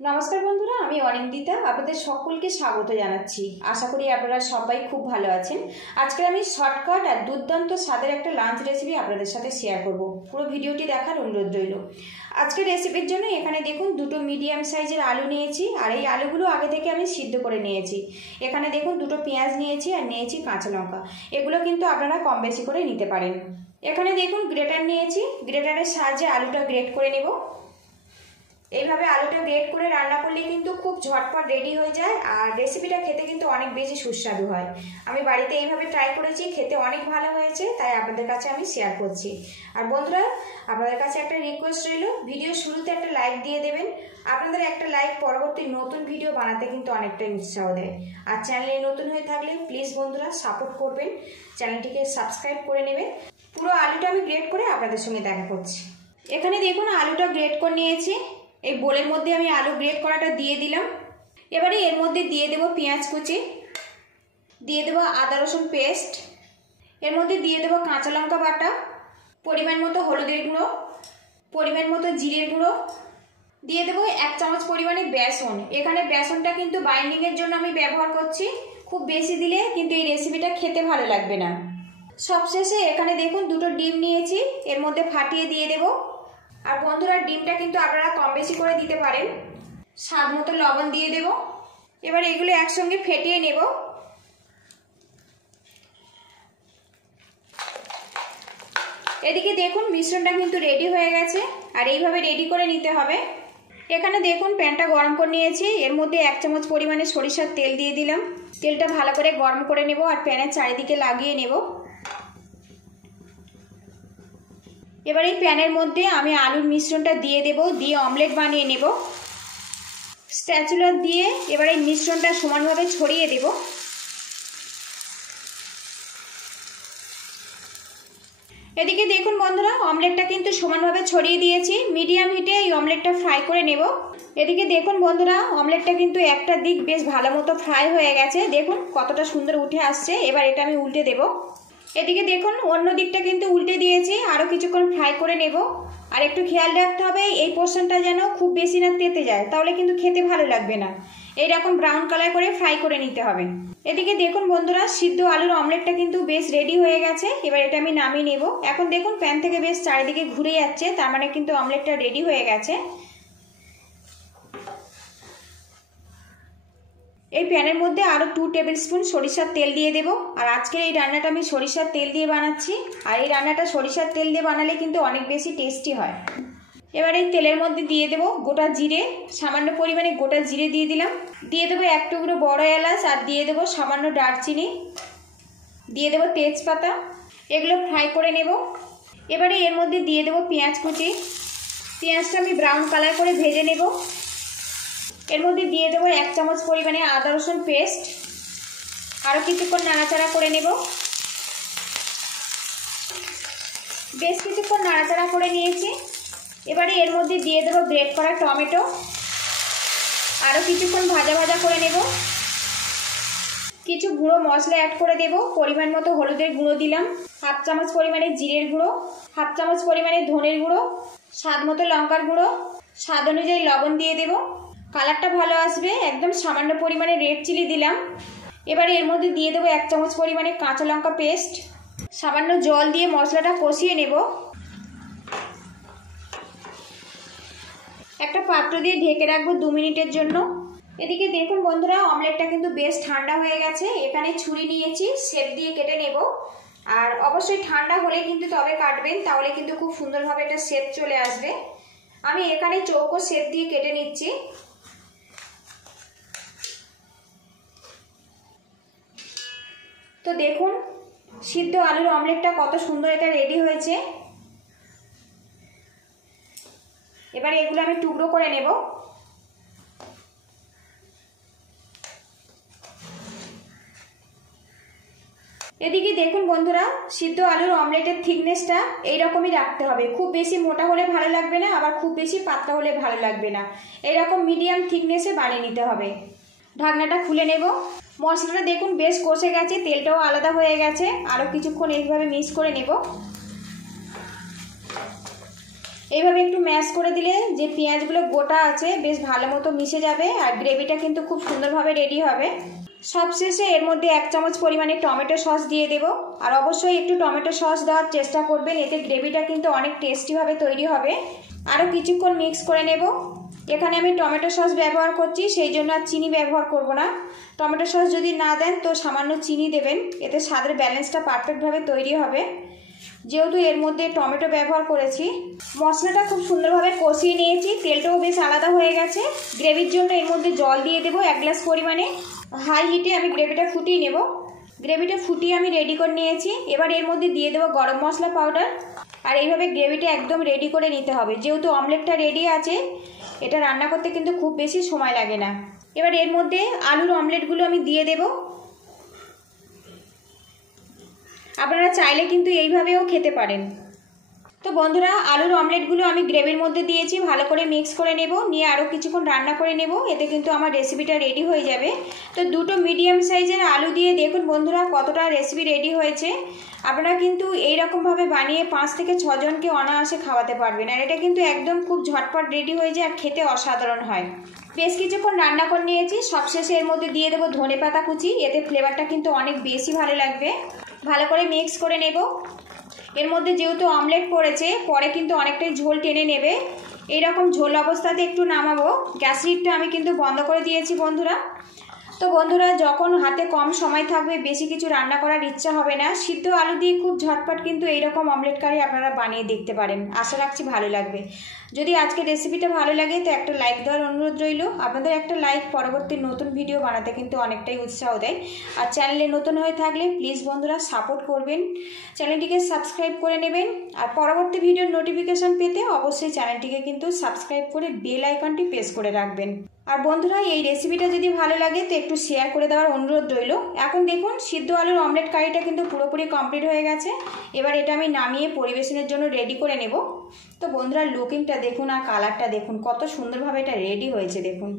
নমস্কার বন্ধুরা, আমি অনিন্দিতা আপনাদের সকলকে স্বাগত জানাচ্ছি। আশা করি আপনারা সবাই খুব ভালো আছেন। আজকে আমি শর্টকাট আর দুর্দান্ত স্বাদের একটা লাঞ্চ রেসিপি আপনাদের সাথে শেয়ার করব। পুরো ভিডিওটি দেখার অনুরোধ রইল। আজকের রেসিপির জন্য এখানে দেখুন দুটো মিডিয়াম সাইজের আলু নিয়েছি, আর এই আলুগুলো আগে থেকে আমি সিদ্ধ করে নিয়েছি। এখানে দেখুন দুটো পেঁয়াজ নিয়েছি আর নিয়েছি কাঁচা লঙ্কা। এগুলো কিন্তু আপনারা কম বেশি করে নিতে পারেন। এখানে দেখুন গ্রেটার নিয়েছি, গ্রেটারের সাহায্যে আলুটা গ্রেট করে নেব। এইভাবে আলুটা গ্রেট করে রান্না করলে কিন্তু খুব ঝটপট রেডি হয়ে যায়, আর রেসিপিটা খেতে কিন্তু অনেক বেশি সুস্বাদু হয়। আমি বাড়িতে এইভাবে ট্রাই করেছি, খেতে অনেক ভালো হয়েছে, তাই আপনাদের কাছে আমি শেয়ার করছি। আর বন্ধুরা, আপনাদের কাছে একটা রিকোয়েস্ট রইল, ভিডিও শুরুতে একটা লাইক দিয়ে দেবেন। আপনাদের একটা লাইক পরবর্তী নতুন ভিডিও বানাতে কিন্তু অনেকটাই উৎসাহ দেয়। আর চ্যানেলে নতুন হয়ে থাকলে প্লিজ বন্ধুরা সাপোর্ট করবেন, চ্যানেলটিকে সাবস্ক্রাইব করে নেবেন। পুরো আলুটা আমি গ্রেট করে আপনাদের সঙ্গে দেখা করছি। এখানে দেখুন আলুটা গ্রেট করে নিয়েছি। এই বোলের মধ্যে আমি আলু গ্রেট করাটা দিয়ে দিলাম। এবারে এর মধ্যে দিয়ে দেব পেঁয়াজ কুচি, দিয়ে দেব আদা রসুন পেস্ট, এর মধ্যে দিয়ে দেব কাঁচা লঙ্কা বাটা, পরিমাণ মতো হলুদের গুঁড়ো, পরিমাণ মতো জিরের গুঁড়ো, দিয়ে দেব 1 চামচ পরিমাণে বেসন। এখানে বেসনটা কিন্তু বাইন্ডিংয়ের জন্য আমি ব্যবহার করছি, খুব বেশি দিলে কিন্তু এই রেসিপিটা খেতে ভালো লাগবে না। সবশেষে এখানে দেখুন দুটো ডিম নিয়েছি, এর মধ্যে ফাটিয়ে দিয়ে দেব। আর বন্ধুরা, ডিমটা কিন্তু আপনারা কম বেশি করে দিতে পারেন। স্বাদ মতো লবণ দিয়ে দেব। এবার এগুলো একসঙ্গে ফেটিয়ে নেব। এদিকে দেখুন মিশ্রণটা কিন্তু রেডি হয়ে গেছে, আর এইভাবে রেডি করে নিতে হবে। এখানে দেখুন প্যানটা গরম করে নিয়েছি, এর মধ্যে 1 চামচ পরিমাণে সরিষার তেল দিয়ে দিলাম। তেলটা ভালো করে গরম করে নেব আর প্যানের চারিদিকে লাগিয়ে নেব। এবার এই প্যানের মধ্যে আমি আলুর মিশ্রণটা দিয়ে দেব, দিয়ে অমলেট বানিয়ে নেব। স্প্যাচুলার দিয়ে এবার এই মিশ্রণটা সমানভাবে ছড়িয়ে দেব। এদিকে দেখুন বন্ধুরা, অমলেটটা কিন্তু সমানভাবে ছড়িয়ে দিয়েছি। মিডিয়াম হিটে এই অমলেটটা ফ্রাই করে নেব। এদিকে দেখুন বন্ধুরা, অমলেটটা কিন্তু একটা দিক বেশ ভালো মতো ফ্রাই হয়ে গেছে। দেখুন কতটা সুন্দর উঠে আসছে। এবার এটা আমি উল্টে দেব। এদিকে দেখুন অন্য দিকটা কিন্তু উল্টে দিয়েছি, আরও কিছুক্ষণ ফ্রাই করে নেব। আর একটু খেয়াল রাখতে হবে এই পোর্শনটা যেন খুব বেশি না তেতে যায়, তাহলে কিন্তু খেতে ভালো লাগবে না। এইরকম ব্রাউন কালার করে ফ্রাই করে নিতে হবে। এদিকে দেখুন বন্ধুরা, সিদ্ধ আলুর অমলেটটা কিন্তু বেশ রেডি হয়ে গেছে। এবার এটা আমি নামিয়ে নেব। এখন দেখুন প্যান থেকে বেশ চারিদিকে ঘুরে যাচ্ছে, তার মানে কিন্তু অমলেটটা রেডি হয়ে গেছে। এই প্যানের মধ্যে আরও 2 টেবিল স্পুন সরিষার তেল দিয়ে দেব। আর আজকের এই রান্নাটা আমি সরিষার তেল দিয়ে বানাচ্ছি, আর এই রান্নাটা সরিষার তেল দিয়ে বানালে কিন্তু অনেক বেশি টেস্টি হয়। এবার এই তেলের মধ্যে দিয়ে দেব গোটা জিরে, সামান্য পরিমাণে গোটা জিরে দিয়ে দিলাম। দিয়ে দেবো 1 টুকরো বড় এলাচ, আর দিয়ে দেবো সামান্য দারচিনি, দিয়ে দেবো তেজপাতা। এগুলো ফ্রাই করে নেব। এবারে এর মধ্যে দিয়ে দেবো পেঁয়াজ কুচি। পেঁয়াজটা আমি ব্রাউন কালার করে ভেজে নেব। এর মধ্যে দিয়ে দেবো 1 চামচ পরিমাণে আদা রসুন পেস্ট। আরও কিছুক্ষণ নাড়াচাড়া করে নেব। বেশ কিছুক্ষণ নাড়াচাড়া করে নিয়েছি। এবারে এর মধ্যে দিয়ে দেবো গ্রেট করা টমেটো। আরও কিছুক্ষণ ভাজা ভাজা করে নেব। কিছু গুঁড়ো মশলা অ্যাড করে দেব। পরিমাণ মতো হলুদের গুঁড়ো দিলাম, 1/2 চামচ পরিমাণে জিরের গুঁড়ো, 1/2 চামচ পরিমাণে ধনের গুঁড়ো, স্বাদ মতো লঙ্কার গুঁড়ো, স্বাদ অনুযায়ী লবণ দিয়ে দেব। কালারটা ভালো আসবে, একদম সামান্য পরিমাণে রেড চিলি দিলাম। এবারে এর মধ্যে দিয়ে দেবো 1 চামচ পরিমাণে কাঁচা লঙ্কা পেস্ট। সামান্য জল দিয়ে মশলাটা কষিয়ে নেব। একটা পাত্র দিয়ে ঢেকে রাখবো 2 মিনিটের জন্য। এদিকে দেখুন বন্ধুরা, অমলেটটা কিন্তু বেশ ঠান্ডা হয়ে গেছে। এখানে ছুরি নিয়েছি, শেপ দিয়ে কেটে নেব। আর অবশ্যই ঠান্ডা হলে কিন্তু তবে কাটবেন, তাহলে কিন্তু খুব সুন্দরভাবে এটা শেপ চলে আসবে। আমি এখানে চৌকো শেপ দিয়ে কেটে নিচ্ছি। তো দেখুন সিদ্ধ আলুর অমলেটটা কত সুন্দর এটা রেডি হয়েছে। এবার এগুলো আমি টুকরো করে নেব। এদিকে দেখুন বন্ধুরা, সিদ্ধ আলুর অমলেটের থিকনেসটা এইরকমই রাখতে হবে। খুব বেশি মোটা হলে ভালো লাগবে না, আবার খুব বেশি পাতলা হলে ভালো লাগবে না। এইরকম মিডিয়াম থিকনেসে বানিয়ে নিতে হবে। ঢাকনাটা খুলে নেব। মশলাটা দেখুন বেশ কষে গেছে, তেলটাও আলাদা হয়ে গেছে। আরও কিছুক্ষণ এইভাবে মিক্স করে নেব। এইভাবে একটু ম্যাশ করে দিলে যে পেঁয়াজগুলো গোটা আছে বেশ ভালো মতো মিশে যাবে আর গ্রেভিটা কিন্তু খুব সুন্দরভাবে রেডি হবে। সবশেষে এর মধ্যে 1 চামচ পরিমাণে টমেটো সস দিয়ে দেব। আর অবশ্যই একটু টমেটো সস দেওয়ার চেষ্টা করবেন, এতে গ্রেভিটা কিন্তু অনেক টেস্টিভাবে তৈরি হবে। আরও কিছুক্ষণ মিক্স করে নেব। এখানে আমি টমেটো সস ব্যবহার করছি, সেই জন্য আর চিনি ব্যবহার করব না। টমেটো সস যদি না দেন তো সামান্য চিনি দেবেন, এতে স্বাদের ব্যালেন্সটা পারফেক্টভাবে তৈরি হবে। যেহেতু এর মধ্যে টমেটো ব্যবহার করেছি, মশলাটা খুব সুন্দরভাবে কষিয়ে নিয়েছি, তেলটাও বেশ আলাদা হয়ে গেছে। গ্রেভির জন্য এর মধ্যে জল দিয়ে দেবো 1 গ্লাস পরিমাণে। হাই হিটে আমি গ্রেভিটা ফুটিয়ে নেব। গ্রেভিটা ফুটিয়ে আমি রেডি করে নিয়েছি। এবার এর মধ্যে দিয়ে দেবো গরম মশলা পাউডার। আর এইভাবে গ্রেভিটা একদম রেডি করে নিতে হবে। যেহেতু অমলেটটা রেডি আছে, এটা রান্না করতে কিন্তু খুব বেশি সময় লাগে না। এবার এর মধ্যে আলুর অমলেটগুলো আমি দিয়ে দেব। আপনারা চাইলে কিন্তু এইভাবেও খেতে পারেন। তো বন্ধুরা, আলুর অমলেটগুলো আমি গ্রেভির মধ্যে দিয়েছি, ভালো করে মিক্স করে নেব, নিয়ে আরও কিছুক্ষণ রান্না করে নেব। এতে কিন্তু আমার রেসিপিটা রেডি হয়ে যাবে। তো দুটো মিডিয়াম সাইজের আলু দিয়ে দেখুন বন্ধুরা কতটা রেসিপি রেডি হয়েছে। আপনারা কিন্তু এইরকমভাবে বানিয়ে 5 থেকে 6 জনকে অনায়াসে খাওয়াতে পারবেন। আর এটা কিন্তু একদম খুব ঝটপট রেডি হয়ে যায় আর খেতে অসাধারণ হয়। বেশ কিছুক্ষণ রান্না করে নিয়েছি। সবশেষে এর মধ্যে দিয়ে দেবো ধনেপাতা কুচি, এতে ফ্লেভারটা কিন্তু অনেক বেশি ভালো লাগবে। ভালো করে মিক্স করে নেব। এর মধ্যে যেহেতু অমলেট পড়েছে, পরে কিন্তু অনেকটাই ঝোল টেনে নেবে। এইরকম ঝোল অবস্থাতে একটু নামাবো। গ্যাস লিডটা আমি কিন্তু বন্ধ করে দিয়েছি বন্ধুরা। তো বন্ধুরা, যখন হাতে কম সময় থাকবে, বেশি কিছু রান্না করার ইচ্ছা হবে না, সিদ্ধ আলু দিয়ে খুব ঝটপট কিন্তু এইরকম অমলেট কারি আপনারা বানিয়ে দেখতে পারেন। আশা রাখছি ভালো লাগবে। যদি আজকের রেসিপিটা ভালো লাগে তো একটা লাইক দেওয়ার অনুরোধ রইল। আপনাদের একটা লাইক পরবর্তী নতুন ভিডিও বানাতে কিন্তু অনেকটাই উৎসাহ দেয়। আর চ্যানেলে নতুন হয়ে থাকলে প্লিজ বন্ধুরা সাপোর্ট করবেন, চ্যানেলটিকে সাবস্ক্রাইব করে নেবেন। আর পরবর্তী ভিডিওর নোটিফিকেশন পেতে অবশ্যই চ্যানেলটিকে কিন্তু সাবস্ক্রাইব করে বেল আইকনটি প্রেস করে রাখবেন। আর বন্ধুরা, এই রেসিপিটা যদি ভালো লাগে তো একটু শেয়ার করে দেওয়ার অনুরোধ রইল। এখন দেখুন সিদ্ধ আলুর অমলেট কারিটা কিন্তু পুরোপুরি কমপ্লিট হয়ে গেছে। এবার এটা আমি নামিয়ে পরিবেশনের জন্য রেডি করে নেব। তো বন্ধুরা, লুকিংটা দেখুন আর কালারটা দেখুন, কত সুন্দরভাবে এটা রেডি হয়েছে দেখুন।